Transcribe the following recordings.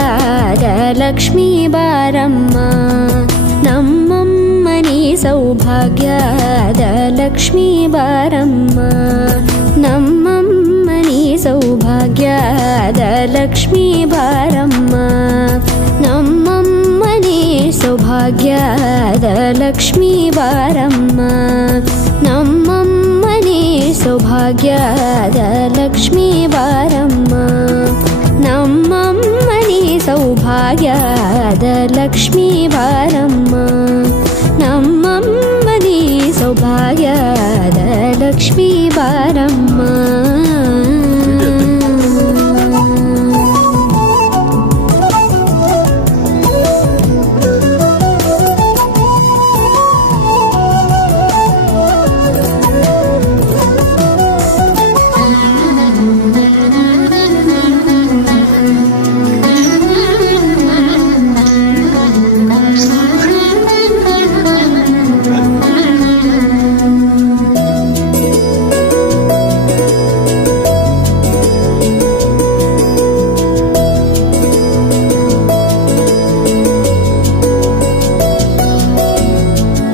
ಭಾಗ್ಯದ ಲಕ್ಷ್ಮೀ ಬಾರಮ್ಮ ನಮ್ಮಮ್ಮ ನೀ ಸೌಭಾಗ್ಯದ ಲಕ್ಷ್ಮೀ ಬಾರಮ್ಮ ನಮ್ಮಮ್ಮ ನೀ ಸೌಭಾಗ್ಯದ ಲಕ್ಷ್ಮೀ ಬಾರಮ್ಮ ನಮ್ಮಮ್ಮ ನೀ ಸೌಭಾಗ್ಯದ ಲಕ್ಷ್ಮೀ ಬಾರಮ್ಮ ನಮ್ಮಮ್ಮ ನೀ ಸೌಭಾಗ್ಯದ ಲಕ್ಷ್ಮೀ ಬಾರಮ್ಮ ನಮ್ಮಮ್ಮ ನೀ ಸೌಭಾಗ್ಯದ ಲಕ್ಷ್ಮೀ ಬಾರಮ್ಮ ನಮ್ಮಮ್ಮ ನೀ ಸೌಭಾಗ್ಯದ ಲಕ್ಷ್ಮೀ ಬಾರಮ್ಮ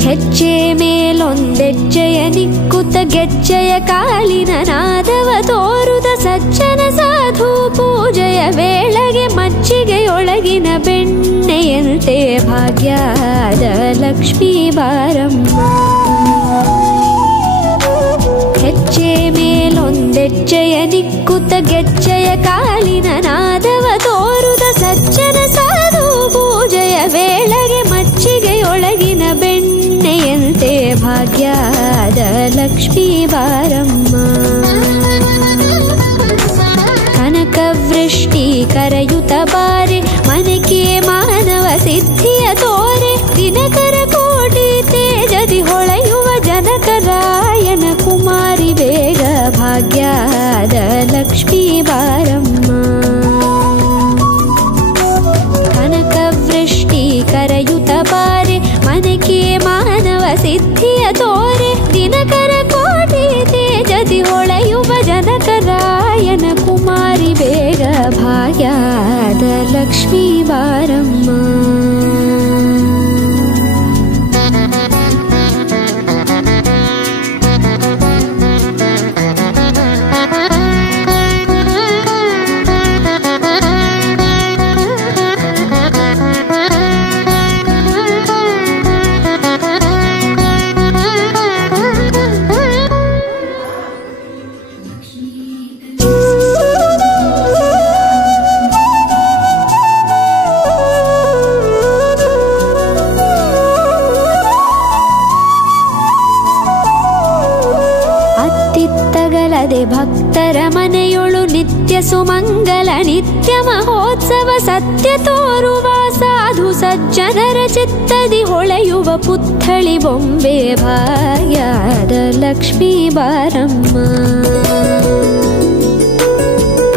ಹೆಜ್ಜೆ ಮೇಲೊಂದೆಜ್ಜೆಯ ನಿಕ್ಕುತ್ತ ಗೆಜ್ಜೆಯ ಕಾಲಿನ ನಾದವ ತೋರುದ ಸಜ್ಜನ ಸಾಧು ಪೂಜೆಯ ವೇಳೆಗೆ ಮಜ್ಜಿಗೆಯೊಳಗಿನ ಬೆಣ್ಣೆಯಂತೆ ಭಾಗ್ಯದ ಲಕ್ಷ್ಮೀ ಬಾರಮ್ಮ ಹೆಜ್ಜೆ ಮೇಲೊಂದೆಜ್ಜೆಯ ನಿಕ್ಕುತ್ತ ಗೆಜ್ಜೆಯ ಕಾಲಿನ ನಾದವ ತೋರುದ ಸಜ್ಜನ ಸಾಧು ಪೂಜೆಯ ವೇಳೆಗೆ ಮಜ್ಜಿಗೆಯೊಳಗಿನ ಬೆಣ್ಣೆಯಂತೆ ಭಾಗ್ಯದ ಲಕ್ಷ್ಮೀ ಬಾರಮ್ಮ ಕನಕವೃಷ್ಟಿ ಕರೆಯುತ್ತ ಬಾರೆ ಮನಕೆ ಮಾನವ ಸಿದ್ಧಿಯ ತೋರೆ ದಿನಕರ ಕೋಟಿ ತೇಜದಿ ಹೊಳೆಯುವ ಜನಕರಾಯನ ಕುಮಾರಿ ಬೇಗ ಭಾಗ್ಯದ ಲಕ್ಷ್ಮೀ ಬಾರಮ್ಮ ಕನಕವೃಷ್ಟಿ ಕರೆಯುತ್ತ ಬಾರೆ ಮನಕೆ ಮಾನವ ಸಿದ್ಧಿಯ ತೋರೆ ದಿನಕರ ಕೋಟಿ ತೇಜದಿ ಹೊಳೆಯುವ ಜನಕರಾಯನ ಕುಮಾರಿ ಬೇಗ ಭಾಗ್ಯದ ಲಕ್ಷ್ಮೀ ಬಾರಮ್ಮ ಭಕ್ತರ ಮನೆಯೊಳು ನಿತ್ಯ ಸುಮಂಗಲ ನಿತ್ಯ ಮಹೋತ್ಸವ ಸತ್ಯ ತೋರುವ ಸಾಧು ಸಜ್ಜನರ ಚಿತ್ತದಿ ಹೊಳೆಯುವ ಪುತ್ಥಳಿ ಬೊಂಬೆ ಭಾಗ್ಯದ ಲಕ್ಷ್ಮೀ ಬಾರಮ್ಮ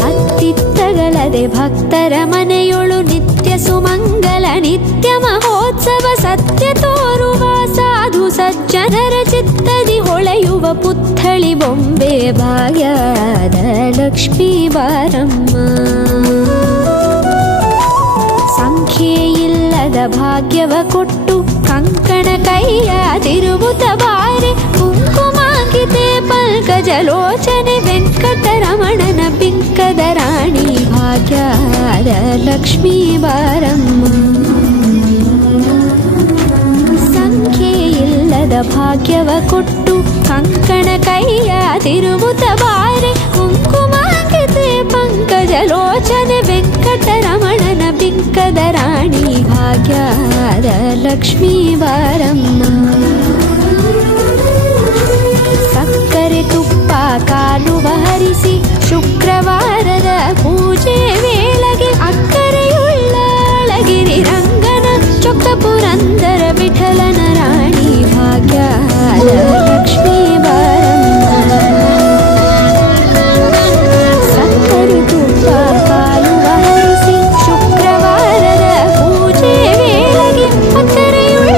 ಅತ್ತಿತ್ತಗಳದೆ ಭಕ್ತರ ಮನೆಯೊಳು ನಿತ್ಯ ಸುಮಂಗಲ ನಿತ್ಯ ಮಹೋತ್ಸವ ಸತ್ಯ ತೋರುವ ಸಾಧು ಸಜ್ಜನರ ಚಿತ್ತದಿ ಹೊಳೆಯುವ ಪುತ್ಥಳಿ ಬೊಂಬೆ ಭಾಗ್ಯದ ಲಕ್ಷ್ಮೀ ಬಾರಮ್ಮ ಸಂಖ್ಯೆಯಿಲ್ಲದ ಭಾಗ್ಯವ ಕೊಟ್ಟು ಕಂಕಣ ಕೈಯ ತಿರುಗುತ್ತ ಬಾರೆ ಕುಂಕುಮಾಂಕಿತೆ ಪಂಕಜಲೋಚನೆ ವೆಂಕಟರಮಣನ ಪಿಂಕದ ರಾಣಿ ಭಾಗ್ಯದ ಲಕ್ಷ್ಮೀ ಬಾರಮ್ಮ ಸಂಖ್ಯೆಯಿಲ್ಲದ ಭಾಗ್ಯವ ಕೊಟ್ಟು ಕಂಕಣ ಕೈಯ ತಿರುಗುತ್ತ ಬಾರೆ ಕುಂಕುಮಾಂಕಿತೆ ಪಂಕಜಲೋಚನೆ ವೆಂಕಟರಮಣನ ಪಿಂಕದ ರಾಣಿ ಭಾಗ್ಯದ ಲಕ್ಷ್ಮೀ ಬಾರಮ್ಮ ಸಕ್ಕರೆ ತುಪ್ಪ ಕಾಲುವ ಹರಿಸಿ ಶುಕ್ರವಾರದ ಪೂಜೆ ವೇಳೆಗೆ ಅಕ್ಕರೆಯುಳ್ಳ ಅಳಗಿರಿ ರಂಗನ ಚೊಕ್ಕ ಪುರಂದರ ವಿಠಲನ ರಾಣಿ ಭಾಗ್ಯದ ಲಕ್ಷ್ಮೀ ಬಾರಮ್ಮ ಸಕ್ಕರೆ ತುಪ್ಪ ಕಾಲುವ ಹರಿಸಿ ಶುಕ್ರವಾರದ ಪೂಜೆ ವೇಳೆಗೆ ಅಕ್ಕರೆಯುಳ್ಳ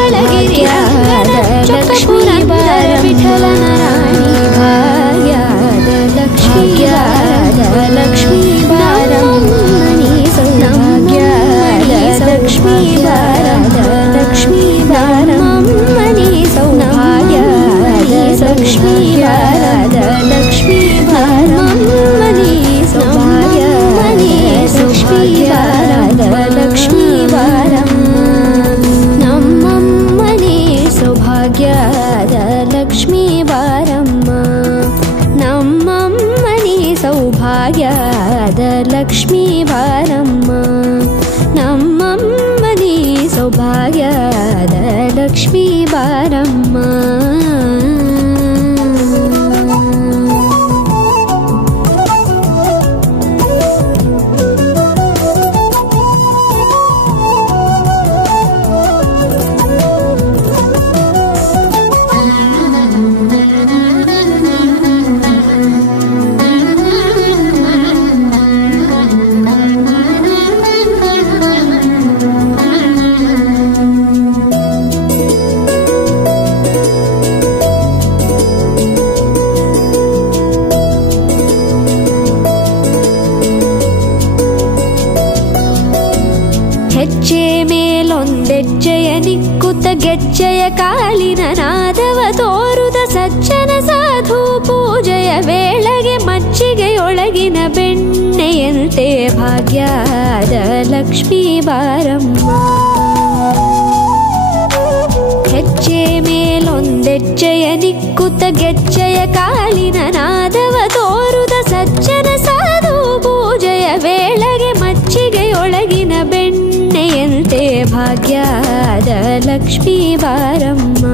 ಅಳಗಿರಿ ರಂಗನ ಚೊಕ್ಕ ಪುರಂದರ ವಿಠಲನ ರಾಣಿ ಭಾಗ್ಯದ ಲಕ್ಷ್ಮೀ ಬಾರಮ್ಮ ಲಕ್ಷ್ಮೀ ಬಾರಮ್ಮ. ಹೆಜ್ಜೆ ಮೇಲೊಂದೆಜ್ಜೆಯ ನಿಕ್ಕುತ್ತ ಗೆಜ್ಜೆಯ ಕಾಲಿನ ನಾದವ ತೋರುದ ಸಜ್ಜನ ಸಾಧು ಪೂಜೆಯ ವೇಳೆಗೆ ಮಜ್ಜಿಗೆಯೊಳಗಿನ ಬೆಣ್ಣೆಯಂತೆ ಭಾಗ್ಯದ ಲಕ್ಷ್ಮೀ ಬಾರಮ್ಮ. ಹೆಜ್ಜೆ ಮೇಲೊಂದೆಜ್ಜೆಯ ನಿಕ್ಕುತ್ತ ಗೆಜ್ಜೆಯ ಕಾಲಿನ ನಾದವ ತೋರುದ ಸಜ್ಜನ ಸಾಧು ಪೂಜೆಯ ವೇಳೆಗೆ ಮಜ್ಜಿಗೆಯೊಳಗಿನ ಬೆಣ್ಣೆಯಂತೆ ಭಾಗ್ಯದ ಲಕ್ಷ್ಮೀ ಬಾರಮ್ಮ.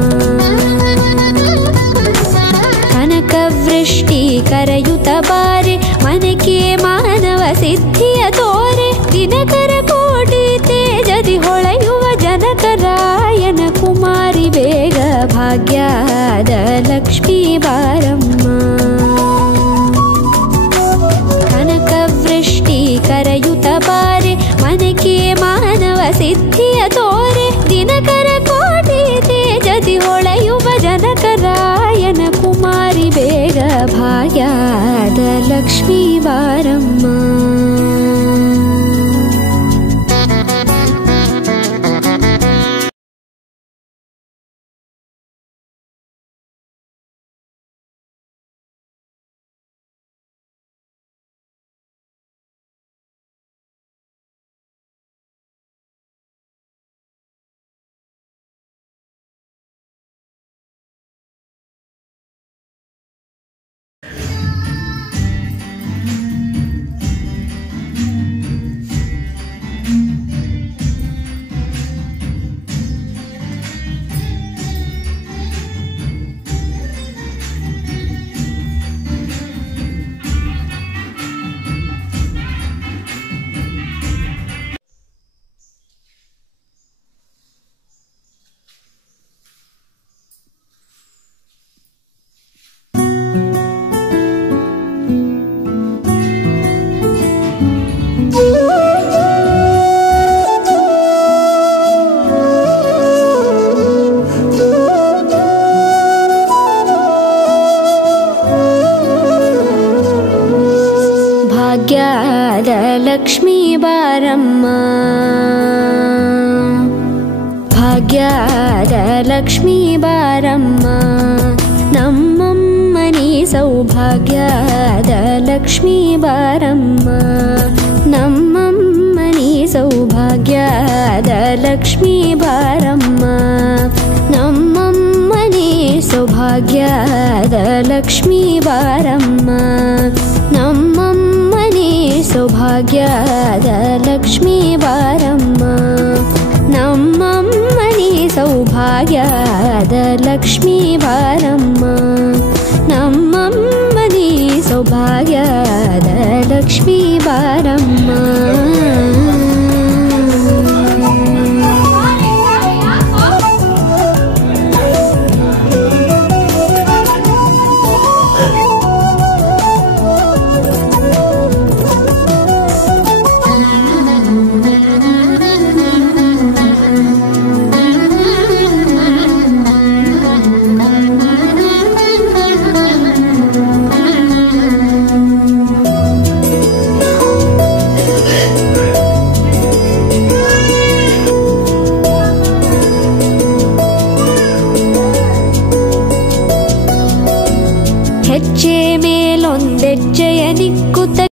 ಕನಕವೃಷ್ಟಿ ಕರೆಯುತ್ತ ಬಾರೆ ಮನಕೆ ಮಾನವ ಸಿದ್ಧಿಯ ತೋರೆ ದಿನಕರ ಕೋಟಿ ತೇಜದಿ ಹೊಳೆಯುವ ಜನಕರಾಯನ ಕುಮಾರಿ ಬೇಗ ಭಾಗ್ಯದ ಲಕ್ಷ್ಮೀ ಬಾರಮ್ಮ. ಕನಕವೃಷ್ಟಿ ಕರೆಯುತ್ತ ಬಾರೆ ಮನಕೆ ಮಾನವ ಸಿದ್ಧಿಯ ತೋರೆ ದಿನಕರ ಕೋಟಿ ತೇಜದಿ ಹೊಳೆಯುವ ಜನಕರಾಯನ ಕುಮಾರಿ ಬೇಗ ಭಾಗ್ಯದ ಲಕ್ಷ್ಮೀ ಬಾರಮ್ಮ. ಭಾಗ್ಯದ ಲಕ್ಷ್ಮೀ ಬಾರಮ್ಮ. ಭಾಗ್ಯದ ಲಕ್ಷ್ಮೀ ಬಾರಮ್ಮ. ನಮ್ಮಮ್ಮನಿ ಸೌಭಾಗ್ಯದ ಲಕ್ಷ್ಮೀ ಬಾರಮ್ಮ. ನಮ್ಮಮ್ಮನಿ ಸೌಭಾಗ್ಯದ ಲಕ್ಷ್ಮೀ ಬಾರಮ್ಮ. ನಮ್ಮಮ್ಮನಿ ಸೌಭಾಗ್ಯದ ಲಕ್ಷ್ಮೀ ಬಾರಮ್ಮ. ನಮ್ಮಮ್ಮನಿ ಸೌಭಾಗ್ಯದ ಲಕ್ಷ್ಮೀ ಬಾರಮ್ಮ. ನಮ್ಮಮ್ಮನಿ ಸೌಭಾಗ್ಯದ ಲಕ್ಷ್ಮೀ ಬಾರಮ್ಮ. ನಮ್ಮಮ್ಮನಿ ಸೌಭಾಗ್ಯದ ಲಕ್ಷ್ಮೀ ಬಾರಮ್ಮ. ಹೆಜ್ಜೆ ಮೇಲೊಂದೆಜ್ಜೆಯ ನಿಕ್ಕುತ್ತ